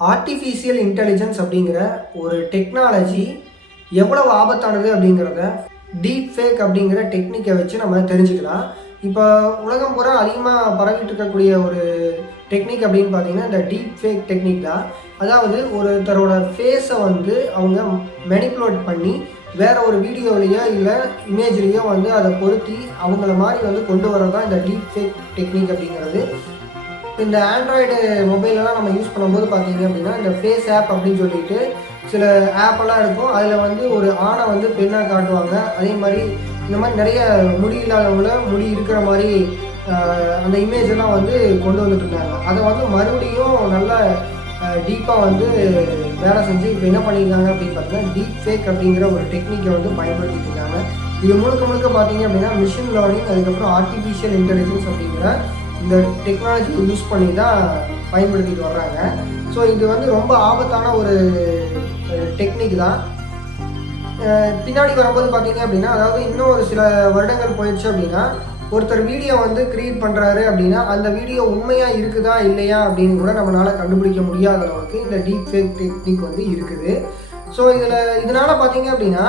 Artificial intelligence அப்படிங்கிற ஒரு technology எவ்வளவு ஆபத்தானது அப்படிங்கிறத டீப் ஃபேக் அப்படிங்கிற டெக்னிக்கை வச்சு நம்ம தெரிஞ்சுக்கலாம். இப்போ உலகம் பூரா அதிகமாக பரவிட்டு இருக்கக்கூடிய ஒரு டெக்னிக் அப்படின்னு பார்த்தீங்கன்னா இந்த டீப் ஃபேக் டெக்னிக் தான். அதாவது ஒருத்தரோட ஃபேஸை அவங்க மேனிப்புலேட் பண்ணி வேற ஒரு வீடியோலையோ இல்லை இமேஜ்லேயோ அதை பொருத்தி அவங்கள மாதிரி கொண்டு வரது தான் இந்த டீப் ஃபேக் டெக்னிக் அப்படிங்கிறது. இந்த ஆண்ட்ராய்டு மொபைலெலாம் நம்ம யூஸ் பண்ணும்போது பார்த்தீங்க அப்படின்னா இந்த ஃபேஸ் ஆப் அப்படின்னு சொல்லிட்டு சில ஆப்பெல்லாம் இருக்கும். அதில் ஒரு ஆணை பெண்ணாக காட்டுவாங்க. அதே மாதிரி இந்த மாதிரி நிறைய முடி இல்லாதவங்கள முடி இருக்கிற மாதிரி அந்த இமேஜெல்லாம் கொண்டு வந்துட்டு இருந்தாங்க. அதை மறுபடியும் நல்லா டீப்பாக வேலை செஞ்சு இப்போ என்ன பண்ணியிருக்காங்க அப்படின்னு பார்த்தீங்கன்னா டீப் ஃபேக் அப்படிங்கிற ஒரு டெக்னிக்கை பயன்படுத்திட்டு இருக்காங்க. இது முழுக்க முழுக்க பார்த்தீங்க அப்படின்னா மிஷின் லேர்னிங், அதுக்கப்புறம் ஆர்டிஃபிஷியல் இன்டெலிஜென்ஸ் அப்படிங்கிற இந்த டெக்னாலஜி யூஸ் பண்ணி தான் பயன்படுத்திட்டு வர்றாங்க. ஸோ இது ரொம்ப ஆபத்தான ஒரு டெக்னிக் தான். பின்னாடி வரும்போது பார்த்தீங்க அப்படின்னா, அதாவது இன்னும் ஒரு சில வருடங்கள் போயிடுச்சு அப்படின்னா, ஒருத்தர் வீடியோ கிரியேட் பண்ணுறாரு அப்படின்னா அந்த வீடியோ உண்மையாக இருக்குதா இல்லையா அப்படின்னு கூட நம்மளால் கண்டுபிடிக்க முடியாத அளவுக்கு இந்த டீப் ஃபேக் டெக்னிக் இருக்குது. ஸோ இதனால் பார்த்தீங்க அப்படின்னா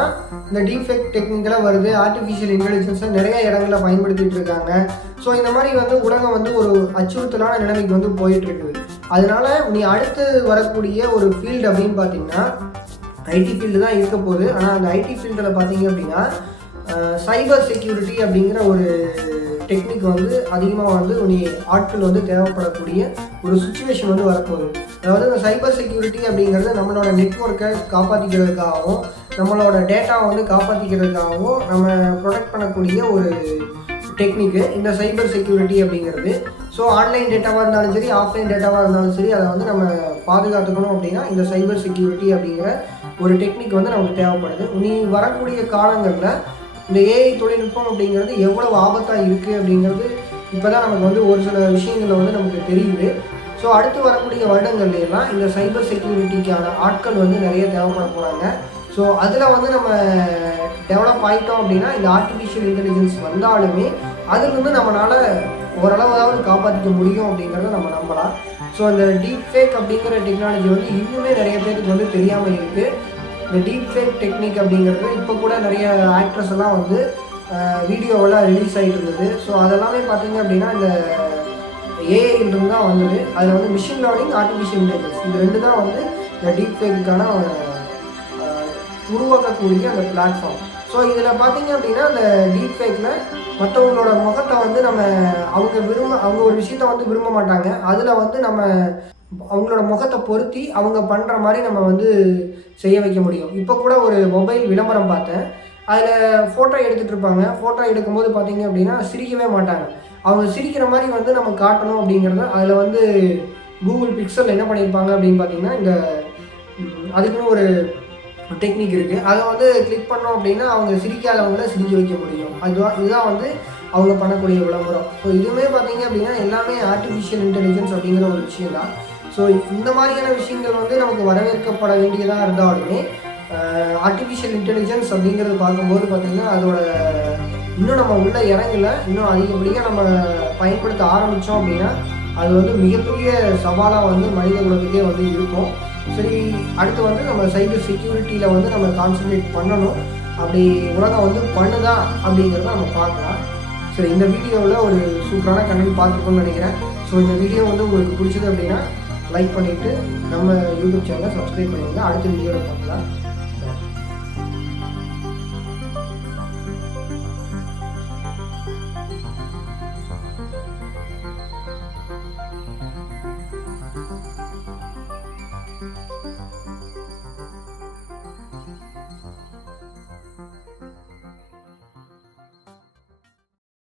இந்த டீப் ஃபேக் டெக்னிக்கெல்லாம் வருது. ஆர்டிஃபிஷியல் இன்டெலிஜென்ஸை நிறைய இடங்களில் பயன்படுத்திகிட்டு இருக்காங்க. ஸோ இந்த மாதிரி உலகம் ஒரு அச்சுறுத்தலான நிலைமைக்கு போயிட்டு இருக்குது. அதனால நீ அடுத்து வரக்கூடிய ஒரு ஃபீல்டு அப்படின்னு பார்த்தீங்கன்னா ஐடி ஃபீல்டு தான் இருக்க போகுது. ஆனால் அந்த ஐடி ஃபீல்டில் பார்த்தீங்க அப்படின்னா சைபர் செக்யூரிட்டி அப்படிங்கிற ஒரு டெக்னிக் அதிகமாக நீ ஆட்கள் தேவைப்படக்கூடிய ஒரு சுச்சுவேஷன் வரப்போகுது. அதாவது இந்த சைபர் செக்யூரிட்டி அப்படிங்கிறது நம்மளோட நெட்வொர்க்கை காப்பாற்றிக்கிறதுக்காகவும் நம்மளோட டேட்டாவை காப்பாற்றிக்கிறதுக்காகவும் நம்ம ப்ரொடெக்ட் பண்ணக்கூடிய ஒரு டெக்னிக்கு இந்த சைபர் செக்யூரிட்டி அப்படிங்கிறது. ஸோ ஆன்லைன் டேட்டாவாக இருந்தாலும் சரி, ஆஃப்லைன் டேட்டாவாக இருந்தாலும் சரி, அதை நம்ம பாதுகாத்துக்கணும் அப்படின்னா இந்த சைபர் செக்யூரிட்டி அப்படிங்கிற ஒரு டெக்னிக் நமக்கு தேவைப்படுது. நீ வரக்கூடிய காலங்களில் இந்த ஏஐ தொழில்நுட்பம் அப்படிங்கிறது எவ்வளவு ஆபத்தாக இருக்குது அப்படிங்கிறது இப்போ தான் நமக்கு ஒரு சில விஷயங்கள் நமக்கு தெரியுது. ஸோ அடுத்து வரக்கூடிய வருடங்கள்லாம் இந்த சைபர் செக்யூரிட்டிக்கான ஆட்கள் நிறைய தேவைப்பட போகிறாங்க. ஸோ அதில் நம்ம டெவலப் ஆகிட்டோம் அப்படின்னா இந்த ஆர்டிஃபிஷியல் இன்டெலிஜென்ஸ் வந்தாலுமே அதுலேருந்து நம்மளால் ஓரளவாவது காப்பாற்றிக்க முடியும் அப்படிங்கிறத நம்ம நம்பலாம். ஸோ அந்த டீப் ஃபேக் அப்படிங்கிற டெக்னாலஜி இன்னுமே நிறைய பேருக்கு தெரியாமல் இருக்குது. இந்த டீப் ஃபேக் டெக்னிக் அப்படிங்கிறது இப்போ கூட நிறைய ஆக்ட்ரஸ் எல்லாம் வீடியோவெல்லாம் ரிலீஸ் ஆகிட்டு இருந்தது. ஸோ அதெல்லாமே பார்த்தீங்க அப்படின்னா இந்த ஏஐன்றது தான் வந்தது. அதில் மிஷின் லேர்னிங், ஆர்டிஃபிஷியல் இன்டெலிஜென்ஸ் இது ரெண்டு தான் இந்த டீப் ஃபேக்குக்கான உருவாக்கக்கூடிய அந்த பிளாட்ஃபார்ம். ஸோ இதில் பார்த்தீங்க அப்படின்னா அந்த டீப் ஃபேக்கில் மற்றவங்களோட முகத்தை நம்ம அவங்க ஒரு விஷயத்த விரும்ப மாட்டாங்க. அதில் நம்ம அவங்களோட முகத்தை பொருத்தி அவங்க பண்ணுற மாதிரி நம்ம செய்ய வைக்க முடியும். இப்போ கூட ஒரு மொபைல் விளம்பரம் பார்த்தேன். அதில் ஃபோட்டோ எடுத்துகிட்டு இருப்பாங்க. ஃபோட்டோ எடுக்கும்போது பார்த்தீங்க அப்படின்னா சிரிக்கவே மாட்டாங்க. அவங்க சிரிக்கிற மாதிரி நம்ம காட்டணும் அப்படிங்கிறத அதில் கூகுள் பிக்சல் என்ன பண்ணியிருப்பாங்க அப்படின்னு பார்த்தீங்கன்னா இந்த அதுக்குன்னு ஒரு டெக்னிக் இருக்குது. அதை கிளிக் பண்ணோம் அப்படின்னா அவங்க சிரிக்காதவங்கள சிரிக்க வைக்க முடியும். இதுதான் அவங்க பண்ணக்கூடிய விளம்பரம். ஸோ இதுவுமே பார்த்தீங்க அப்படின்னா எல்லாமே ஆர்டிஃபிஷியல் இன்டெலிஜென்ஸ் அப்படிங்கிற ஒரு விஷயம் தான். ஸோ இந்த மாதிரியான விஷயங்கள் நமக்கு வரவேற்கப்பட வேண்டியதாக இருந்தாலுமே ஆர்டிஃபிஷியல் இன்டெலிஜென்ஸ் அப்படிங்கிறது பார்க்கும்போது பார்த்திங்கன்னா அதோட இன்னும் நம்ம உள்ள இறங்கல, இன்னும் அதிகப்படியாக நம்ம பயன்படுத்த ஆரம்பித்தோம் அப்படின்னா அது மிகப்பெரிய சவாலாக மனித குலத்துக்கே இருக்கும். சரி, அடுத்து நம்ம சைபர் செக்யூரிட்டியில் நம்ம கான்சன்ட்ரேட் பண்ணணும். அப்படி உலகம் பண்ணுதா அப்படிங்கிறத நம்ம பார்க்கலாம். சரி, இந்த வீடியோவில் ஒரு சூப்பரான கண்டென்ட் பார்த்துருக்கோம்னு நினைக்கிறேன். ஸோ இந்த வீடியோ உங்களுக்கு பிடிச்சது அப்படின்னா லைக் பண்ணிவிட்டு நம்ம யூடியூப் சேனலை சப்ஸ்கிரைப் பண்ணிடுங்க. அடுத்த வீடியோவில் பார்க்கலாம்.